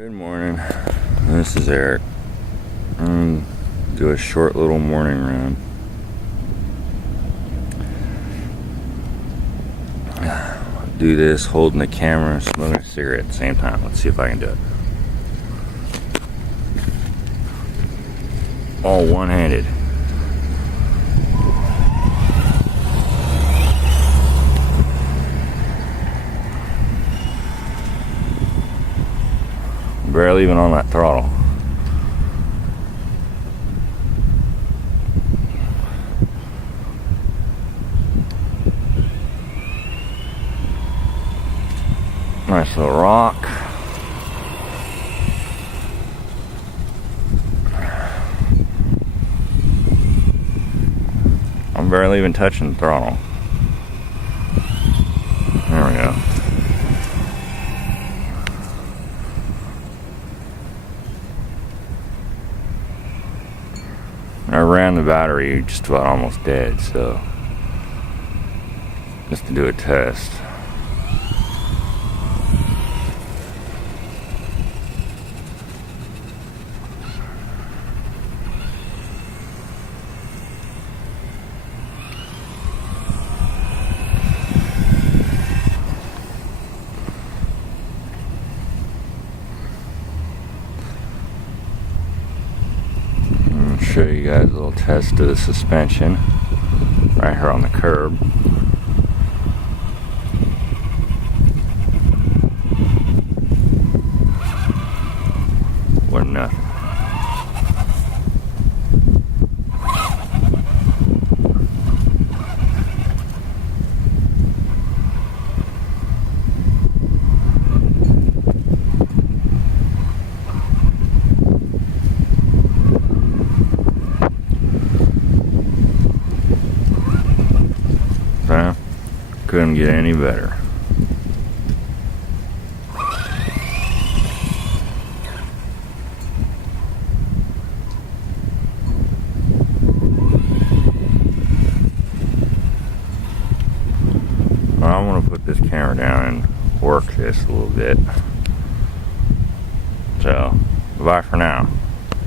Good morning, this is Eric. I'm gonna do a short little morning run. Do this holding the camera and smoking a cigarette at the same time. Let's see if I can do it. All one-handed. Barely even on that throttle. Nice little rock. I'm barely even touching the throttle. There we go. I ran the battery just about almost dead, so just to do a test. Show you guys a little test of the suspension right here on the curb. Wasn't nothing. Couldn't get any better. Well, I want to put this camera down and work this a little bit. So, bye for now.